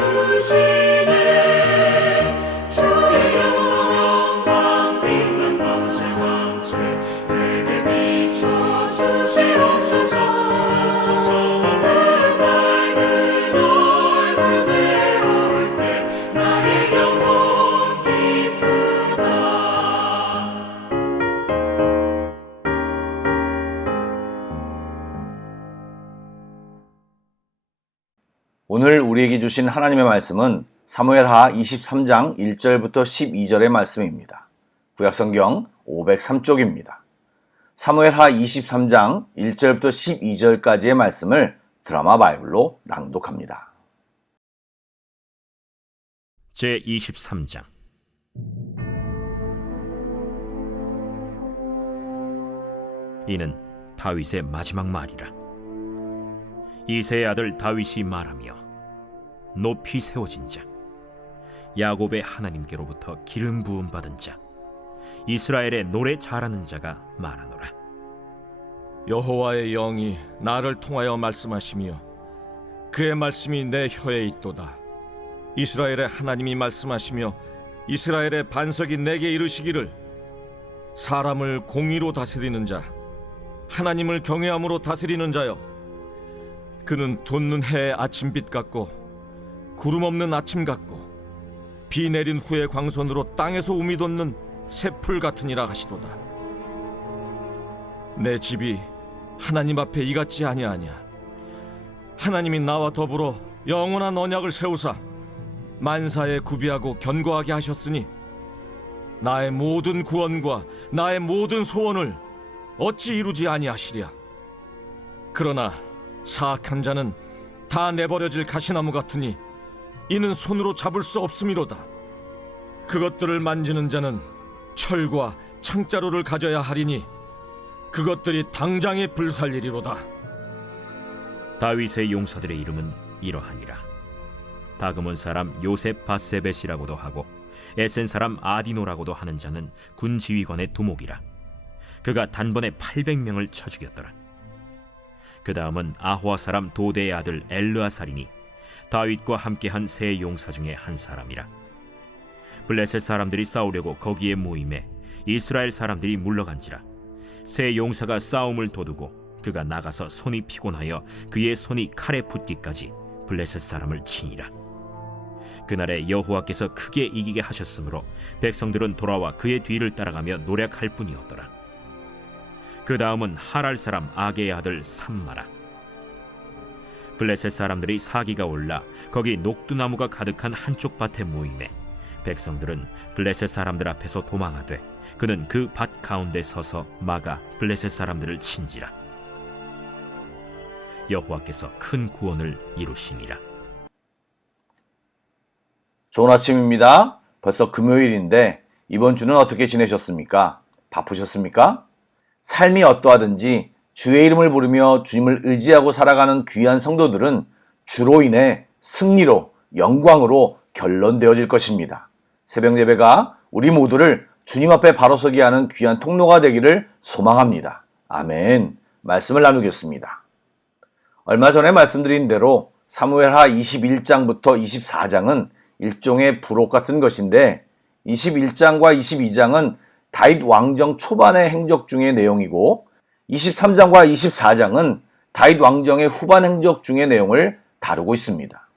주시네. 주의 영광 빛난 번제 내게 비춰 주시옵소서. 그 밝은 얼굴 배울 때 나의 영혼 기쁘다. 오늘 우리에게 주신 하나님의 말씀은 사무엘하 23장 1절부터 12절의 말씀입니다. 구약성경 503쪽입니다. 사무엘하 23장 1절부터 12절까지의 말씀을 드라마 바이블로 낭독합니다. 제23장. 이는 다윗의 마지막 말이라. 이새의 아들 다윗이 말하며 높이 세워진 자, 야곱의 하나님께로부터 기름 부음 받은 자, 이스라엘의 노래 잘하는 자가 말하노라. 여호와의 영이 나를 통하여 말씀하시며 그의 말씀이 내 혀에 있도다. 이스라엘의 하나님이 말씀하시며 이스라엘의 반석이 내게 이르시기를, 사람을 공의로 다스리는 자, 하나님을 경외함으로 다스리는 자여, 그는 돋는 해의 아침빛 같고 구름 없는 아침 같고 비 내린 후의 광선으로 땅에서 우미 돋는 새풀 같으니라 하시도다. 내 집이 하나님 앞에 이같지 아니하냐. 하나님이 나와 더불어 영원한 언약을 세우사 만사에 구비하고 견고하게 하셨으니 나의 모든 구원과 나의 모든 소원을 어찌 이루지 아니하시랴. 그러나 사악한 자는 다 내버려질 가시나무 같으니 이는 손으로 잡을 수 없음이로다. 그것들을 만지는 자는 철과 창자루를 가져야 하리니 그것들이 당장에 불살리리로다. 다윗의 용사들의 이름은 이러하니라. 다그몬 사람 요셉 바세벳이라고도 하고 에센 사람 아디노라고도 하는 자는 군 지휘관의 두목이라. 그가 단번에 800명을 쳐 죽였더라. 그 다음은 아호아 사람 도대의 아들 엘르아살이니 다윗과 함께한 세 용사 중에 한 사람이라. 블레셋 사람들이 싸우려고 거기에 모임에 이스라엘 사람들이 물러간지라. 세 용사가 싸움을 도두고 그가 나가서 손이 피곤하여 그의 손이 칼에 붙기까지 블레셋 사람을 치니라. 그날에 여호와께서 크게 이기게 하셨으므로 백성들은 돌아와 그의 뒤를 따라가며 노력할 뿐이었더라. 그 다음은 하랄 사람 아게의 아들 삼마라. 블레셋 사람들이 사기가 올라 거기 녹두나무가 가득한 한쪽 밭에 모임에 백성들은 블레셋 사람들 앞에서 도망하되 그는 그 밭 가운데 서서 막아 블레셋 사람들을 친지라. 여호와께서 큰 구원을 이루시니라. 좋은 아침입니다. 벌써 금요일인데 이번 주는 어떻게 지내셨습니까? 바쁘셨습니까? 삶이 어떠하든지 주의 이름을 부르며 주님을 의지하고 살아가는 귀한 성도들은 주로 인해 승리로, 영광으로 결론되어질 것입니다. 새벽 예배가 우리 모두를 주님 앞에 바로 서게 하는 귀한 통로가 되기를 소망합니다. 아멘. 말씀을 나누겠습니다. 얼마 전에 말씀드린 대로 사무엘하 21장부터 24장은 일종의 부록 같은 것인데 21장과 22장은 다윗 왕정 초반의 행적 중의 내용이고 23장과 24장은 다윗 왕정의 후반 행적 중의 내용을 다루고 있습니다.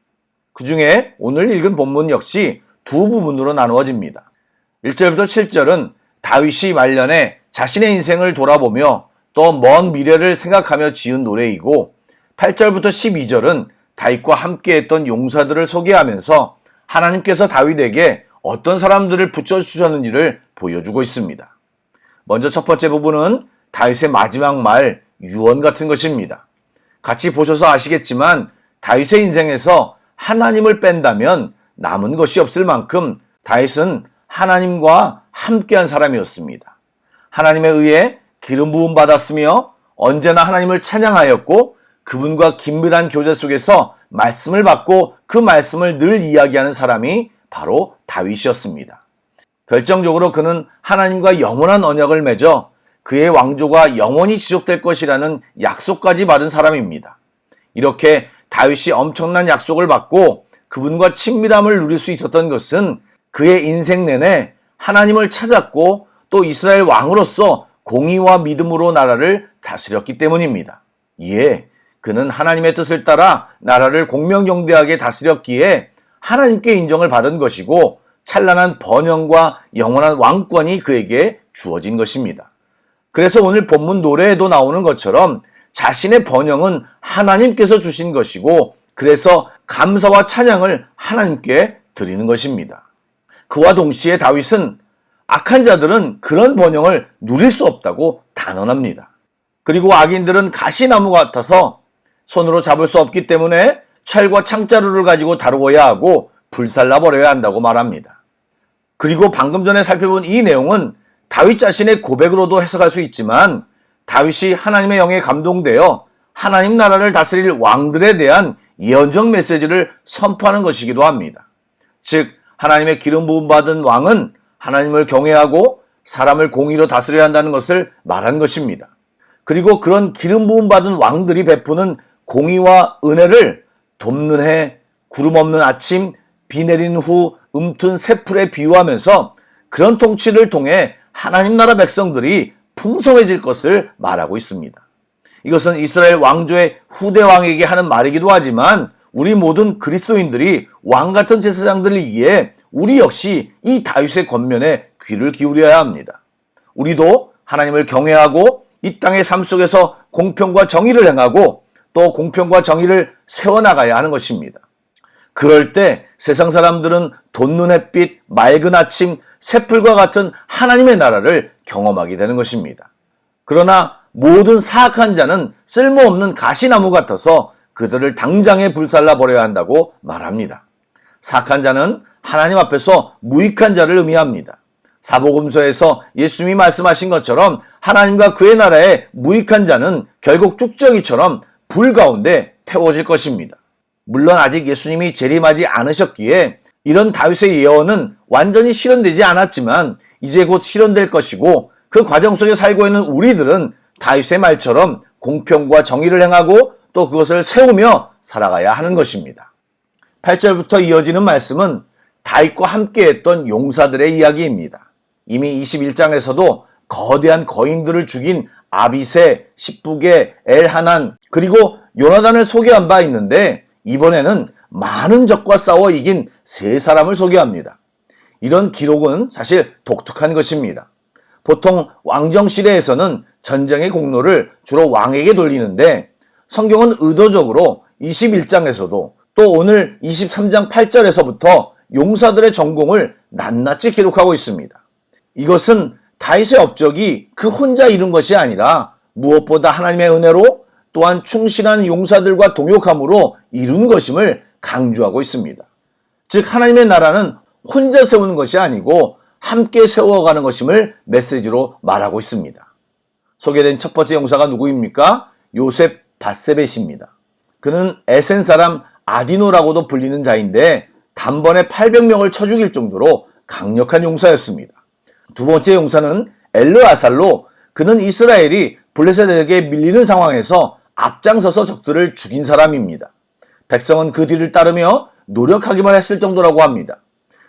그 중에 오늘 읽은 본문 역시 두 부분으로 나누어집니다. 1절부터 7절은 다윗이 말년에 자신의 인생을 돌아보며 또 먼 미래를 생각하며 지은 노래이고 8절부터 12절은 다윗과 함께했던 용사들을 소개하면서 하나님께서 다윗에게 어떤 사람들을 붙여주셨는지를 보여주고 있습니다. 먼저 첫 번째 부분은 다윗의 마지막 말 유언 같은 것입니다. 같이 보셔서 아시겠지만 다윗의 인생에서 하나님을 뺀다면 남은 것이 없을 만큼 다윗은 하나님과 함께한 사람이었습니다. 하나님에 의해 기름 부음 받았으며 언제나 하나님을 찬양하였고 그분과 긴밀한 교제 속에서 말씀을 받고 그 말씀을 늘 이야기하는 사람이 바로 다윗이었습니다. 결정적으로 그는 하나님과 영원한 언약을 맺어 그의 왕조가 영원히 지속될 것이라는 약속까지 받은 사람입니다. 이렇게 다윗이 엄청난 약속을 받고 그분과 친밀함을 누릴 수 있었던 것은 그의 인생 내내 하나님을 찾았고 또 이스라엘 왕으로서 공의와 믿음으로 나라를 다스렸기 때문입니다. 이에 그는 하나님의 뜻을 따라 나라를 공명정대하게 다스렸기에 하나님께 인정을 받은 것이고 찬란한 번영과 영원한 왕권이 그에게 주어진 것입니다. 그래서 오늘 본문 노래에도 나오는 것처럼 자신의 번영은 하나님께서 주신 것이고 그래서 감사와 찬양을 하나님께 드리는 것입니다. 그와 동시에 다윗은 악한 자들은 그런 번영을 누릴 수 없다고 단언합니다. 그리고 악인들은 가시나무 같아서 손으로 잡을 수 없기 때문에 철과 창자루를 가지고 다루어야 하고 불살라 버려야 한다고 말합니다. 그리고 방금 전에 살펴본 이 내용은 다윗 자신의 고백으로도 해석할 수 있지만 다윗이 하나님의 영에 감동되어 하나님 나라를 다스릴 왕들에 대한 예언적 메시지를 선포하는 것이기도 합니다. 즉 하나님의 기름 부음 받은 왕은 하나님을 경외하고 사람을 공의로 다스려야 한다는 것을 말한 것입니다. 그리고 그런 기름 부음 받은 왕들이 베푸는 공의와 은혜를 돕는 해, 구름 없는 아침, 비 내린 후 움튼 새풀에 비유하면서 그런 통치를 통해 하나님 나라 백성들이 풍성해질 것을 말하고 있습니다. 이것은 이스라엘 왕조의 후대 왕에게 하는 말이기도 하지만 우리 모든 그리스도인들이 왕 같은 제사장들이기에 우리 역시 이 다윗의 권면에 귀를 기울여야 합니다. 우리도 하나님을 경외하고 이 땅의 삶 속에서 공평과 정의를 행하고 또 공평과 정의를 세워나가야 하는 것입니다. 그럴 때 세상 사람들은 돋는 햇빛, 맑은 아침, 새풀과 같은 하나님의 나라를 경험하게 되는 것입니다. 그러나 모든 사악한 자는 쓸모없는 가시나무 같아서 그들을 당장에 불살라 버려야 한다고 말합니다. 사악한 자는 하나님 앞에서 무익한 자를 의미합니다. 사복음서에서 예수님이 말씀하신 것처럼 하나님과 그의 나라에 무익한 자는 결국 쭉정이처럼 불 가운데 태워질 것입니다. 물론 아직 예수님이 재림하지 않으셨기에 이런 다윗의 예언은 완전히 실현되지 않았지만 이제 곧 실현될 것이고 그 과정 속에 살고 있는 우리들은 다윗의 말처럼 공평과 정의를 행하고 또 그것을 세우며 살아가야 하는 것입니다. 8절부터 이어지는 말씀은 다윗과 함께했던 용사들의 이야기입니다. 이미 21장에서도 거대한 거인들을 죽인 아비새, 십부게, 엘하난 그리고 요나단을 소개한 바 있는데 이번에는 많은 적과 싸워 이긴 세 사람을 소개합니다. 이런 기록은 사실 독특한 것입니다. 보통 왕정시대에서는 전쟁의 공로를 주로 왕에게 돌리는데 성경은 의도적으로 21장에서도 또 오늘 23장 8절에서부터 용사들의 전공을 낱낱이 기록하고 있습니다. 이것은 다윗의 업적이 그 혼자 이룬 것이 아니라 무엇보다 하나님의 은혜로 또한 충실한 용사들과 동역함으로 이룬 것임을 강조하고 있습니다. 즉 하나님의 나라는 혼자 세우는 것이 아니고 함께 세워가는 것임을 메시지로 말하고 있습니다. 소개된 첫 번째 용사가 누구입니까? 요셉 바세벳입니다. 그는 에센 사람 아디노라고도 불리는 자인데 단번에 800명을 쳐 죽일 정도로 강력한 용사였습니다. 두 번째 용사는 엘르아살로 그는 이스라엘이 블레셋에게 밀리는 상황에서 앞장서서 적들을 죽인 사람입니다. 백성은 그 뒤를 따르며 노력하기만 했을 정도라고 합니다.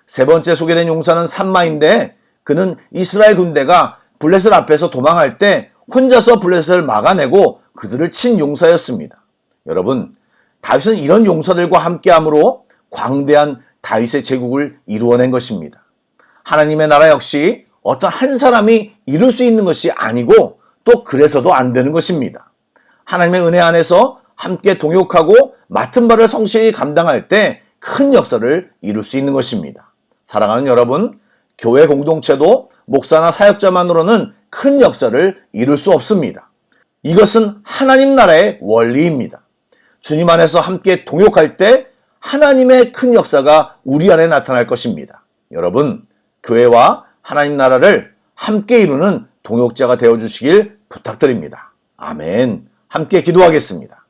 세 번째 소개된 용사는 삼마인데 그는 이스라엘 군대가 블레셋 앞에서 도망할 때 혼자서 블레셋을 막아내고 그들을 친 용사였습니다. 여러분, 다윗은 이런 용사들과 함께함으로 광대한 다윗의 제국을 이루어낸 것입니다. 하나님의 나라 역시 어떤 한 사람이 이룰 수 있는 것이 아니고 또 그래서도 안 되는 것입니다. 하나님의 은혜 안에서 함께 동역하고 맡은 바를 성실히 감당할 때 큰 역사를 이룰 수 있는 것입니다. 사랑하는 여러분, 교회 공동체도 목사나 사역자만으로는 큰 역사를 이룰 수 없습니다. 이것은 하나님 나라의 원리입니다. 주님 안에서 함께 동역할 때 하나님의 큰 역사가 우리 안에 나타날 것입니다. 여러분, 교회와 하나님 나라를 함께 이루는 동역자가 되어주시길 부탁드립니다. 아멘. 함께 기도하겠습니다.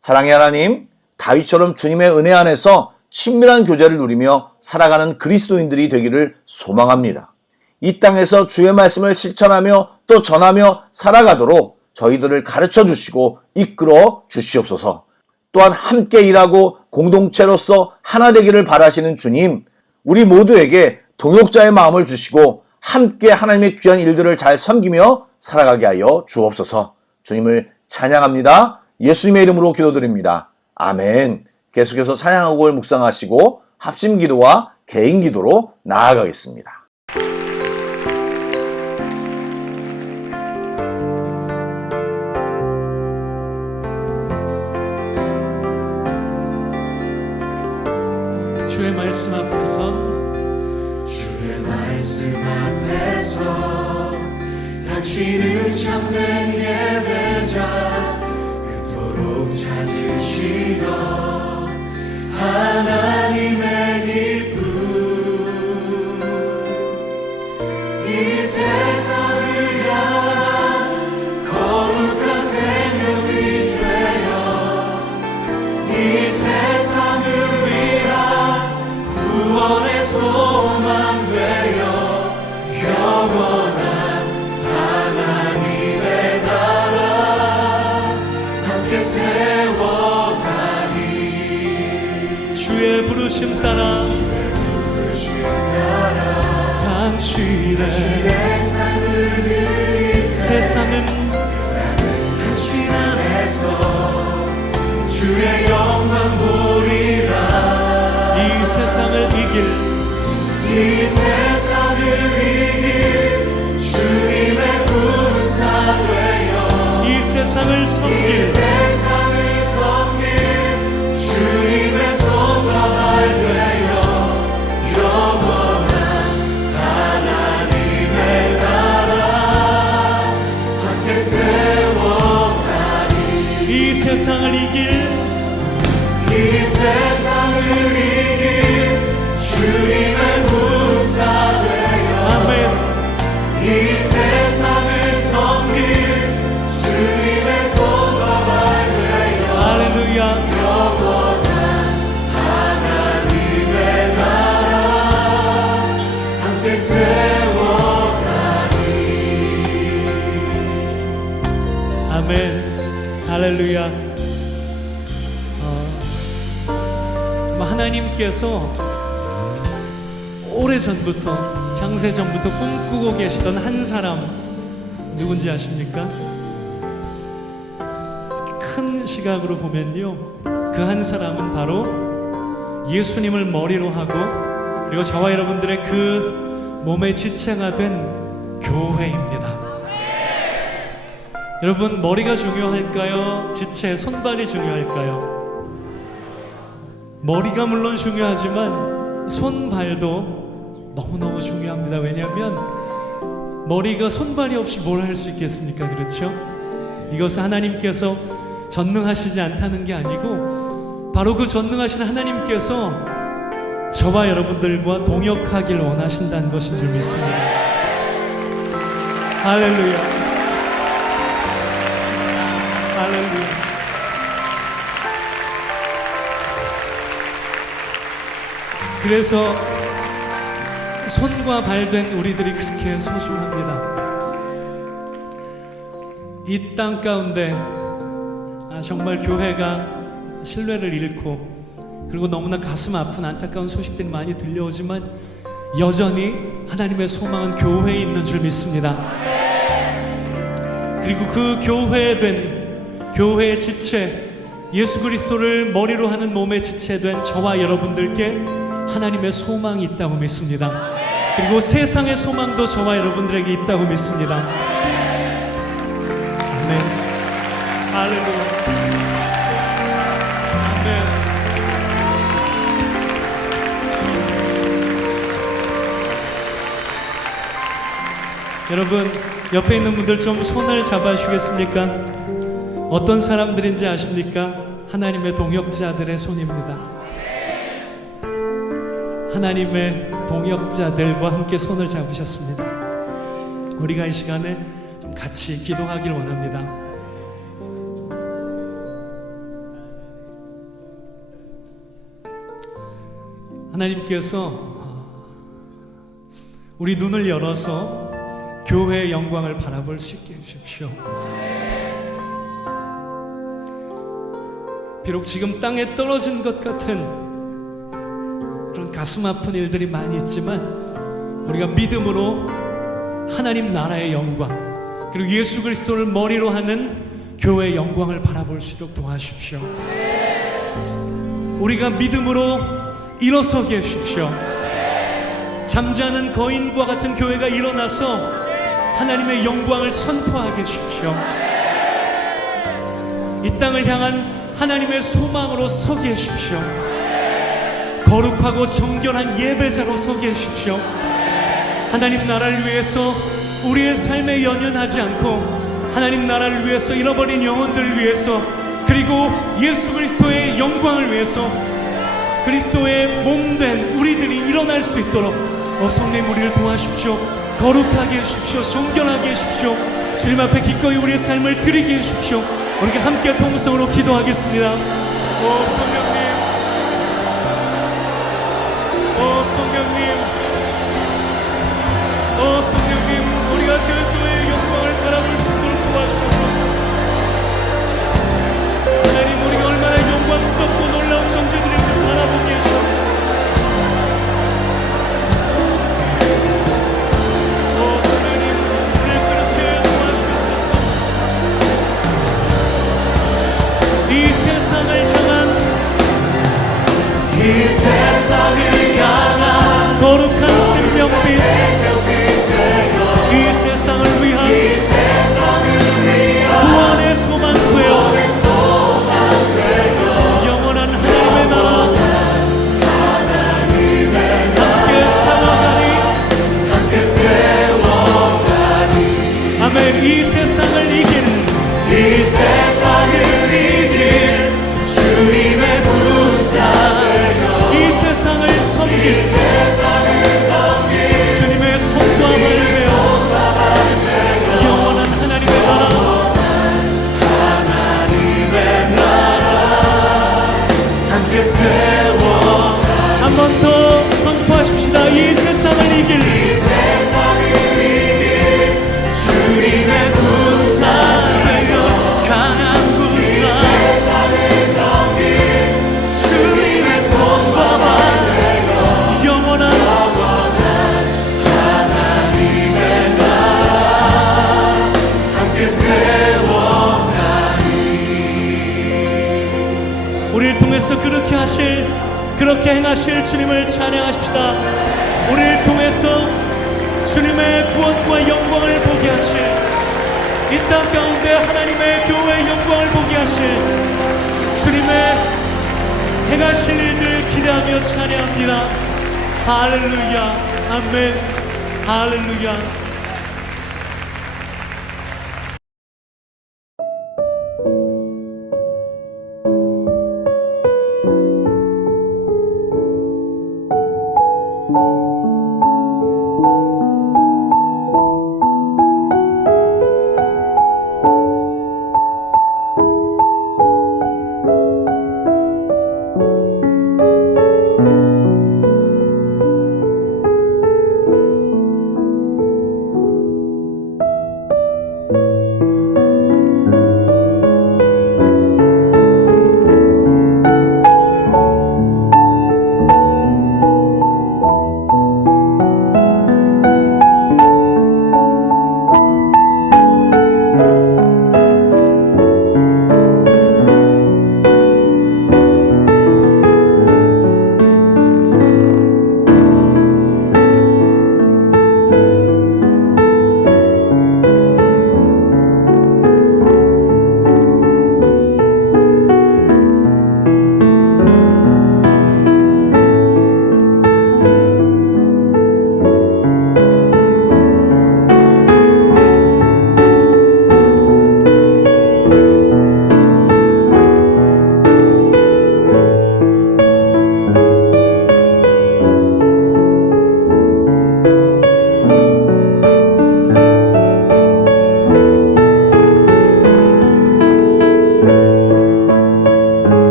사랑의 하나님, 다윗처럼 주님의 은혜 안에서 친밀한 교제를 누리며 살아가는 그리스도인들이 되기를 소망합니다. 이 땅에서 주의 말씀을 실천하며 또 전하며 살아가도록 저희들을 가르쳐 주시고 이끌어 주시옵소서. 또한 함께 일하고 공동체로서 하나 되기를 바라시는 주님, 우리 모두에게 동역자의 마음을 주시고 함께 하나님의 귀한 일들을 잘 섬기며 살아가게 하여 주옵소서. 주님을 찬양합니다. 예수님의 이름으로 기도드립니다. 아멘. 계속해서 찬양하고 묵상하시고 합심 기도와 개인 기도로 나아가겠습니다. 주의 말씀 앞에서 주의 말씀 앞에서 당신은 참된 예배자 그토록 찾으시던 하나님의 기쁨 이 세상을 향한 거룩한 생명이 되어 이 세상을 위한 구원의 소망 되어 영원한 하나님의 나라 함께 세워가니 주의 부르심 따라 당신의 삶을 드릴 세상은 당신 안에서 주의 영광 보리라 이 세상을 이길 이 세상을 이길 주님의 군사 되어 이 세상을 이 섬길 세상을 섬길 주님의 손과 발 되어 영원한 하나님의 나라 함께 세워가니 이 세상을 이길 이 세상을 이길 주님의 군사 되어 아멘. 이 세상을 섬길 주님의 손과 발 되어 할렐루야. 영원한 하나님의 나라 함께 세워가니 아멘. 할렐루야. 하나님께서 오래전부터 장세전부터 꿈꾸고 계시던 한 사람 누군지 아십니까? 큰 시각으로 보면요, 그 한 사람은 바로 예수님을 머리로 하고 그리고 저와 여러분들의 그 몸의 지체가 된 교회입니다. 여러분, 머리가 중요할까요? 지체, 손발이 중요할까요? 머리가 물론 중요하지만 손발도 너무너무 중요합니다. 왜냐하면 머리가 손발이 없이 뭘 할 수 있겠습니까? 그렇죠? 이것은 하나님께서 전능하시지 않다는 게 아니고 바로 그 전능하신 하나님께서 저와 여러분들과 동역하길 원하신다는 것인 줄 믿습니다. 할렐루야. 할렐루야. 그래서 손과 발 된 우리들이 그렇게 소중합니다. 이 땅 가운데 정말 교회가 신뢰를 잃고 그리고 너무나 가슴 아픈 안타까운 소식들이 많이 들려오지만 여전히 하나님의 소망은 교회에 있는 줄 믿습니다. 그리고 그 교회의 지체, 예수 그리스도를 머리로 하는 몸의 지체된 저와 여러분들께 하나님의 소망이 있다고 믿습니다. 그리고 세상의 소망도 저와 여러분들에게 있다고 믿습니다. 아멘. 할렐루야. 아멘. 여러분, 옆에 있는 분들 좀 손을 잡아주시겠습니까? 어떤 사람들인지 아십니까? 하나님의 동역자들의 손입니다. 하나님의 동역자들과 함께 손을 잡으셨습니다. 우리가 이 시간에 좀 같이 기도하길 원합니다. 하나님께서 우리 눈을 열어서 교회의 영광을 바라볼 수 있게 해주십시오. 비록 지금 땅에 떨어진 것 같은 그런 가슴 아픈 일들이 많이 있지만 우리가 믿음으로 하나님 나라의 영광 그리고 예수 그리스도를 머리로 하는 교회의 영광을 바라볼 수 있도록 도와주십시오. 우리가 믿음으로 일어서게 해주십시오. 잠자는 거인과 같은 교회가 일어나서 하나님의 영광을 선포하게 해주십시오. 이 땅을 향한 하나님의 소망으로 서게 해주십시오. 거룩하고 정결한 예배자로 서게 해주십시오. 하나님 나라를 위해서 우리의 삶에 연연하지 않고 하나님 나라를 위해서 잃어버린 영혼들을 위해서 그리고 예수 그리스도의 영광을 위해서 그리스도의 몸된 우리들이 일어날 수 있도록 성령님 우리를 도와주십시오. 거룩하게 해주십시오. 정결하게 해주십시오. 주님 앞에 기꺼이 우리의 삶을 드리게 해주십시오. 우리가 함께 통성으로 기도하겠습니다. 성령님, 성령님, 성령님, 우리가 그 교회의 영광을 바라볼 수 있도록 도와주옵소서. 하나님, 우리가 얼마나 영광스럽고 놀라운 존재들인지 바라보게 해주옵소서. 성령님, 우리를 그렇게 도와주옵소서. 이 세상을 향한 거룩한 생명빛 이 세상을 위한 구원의 소망 되어 영원한 하나님의 나라 함께 세워가니 아멘. 이 세상을 이길 주님의 군사 이 세상을 섬길 주님의 손과 발을 영원한 하나님의 나라 함께 세워 한 번 더 선포하십시다. 이 세상을 이길 주님의 군사 되며 강한 군사 주님의 손과 발 영원한 하나님의 나라 함께 세워가니 우리를 통해서 그렇게 행하실 주님을 찬양하십시다. 우리를 통해서 주님의 구원과 영광을 보게 하실 이 땅 가운데 하나님의 교회의 영광을 보게 하실 주님의 행하실 일들 기대하며 찬양합니다. 할렐루야. 아멘. 할렐루야.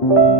주님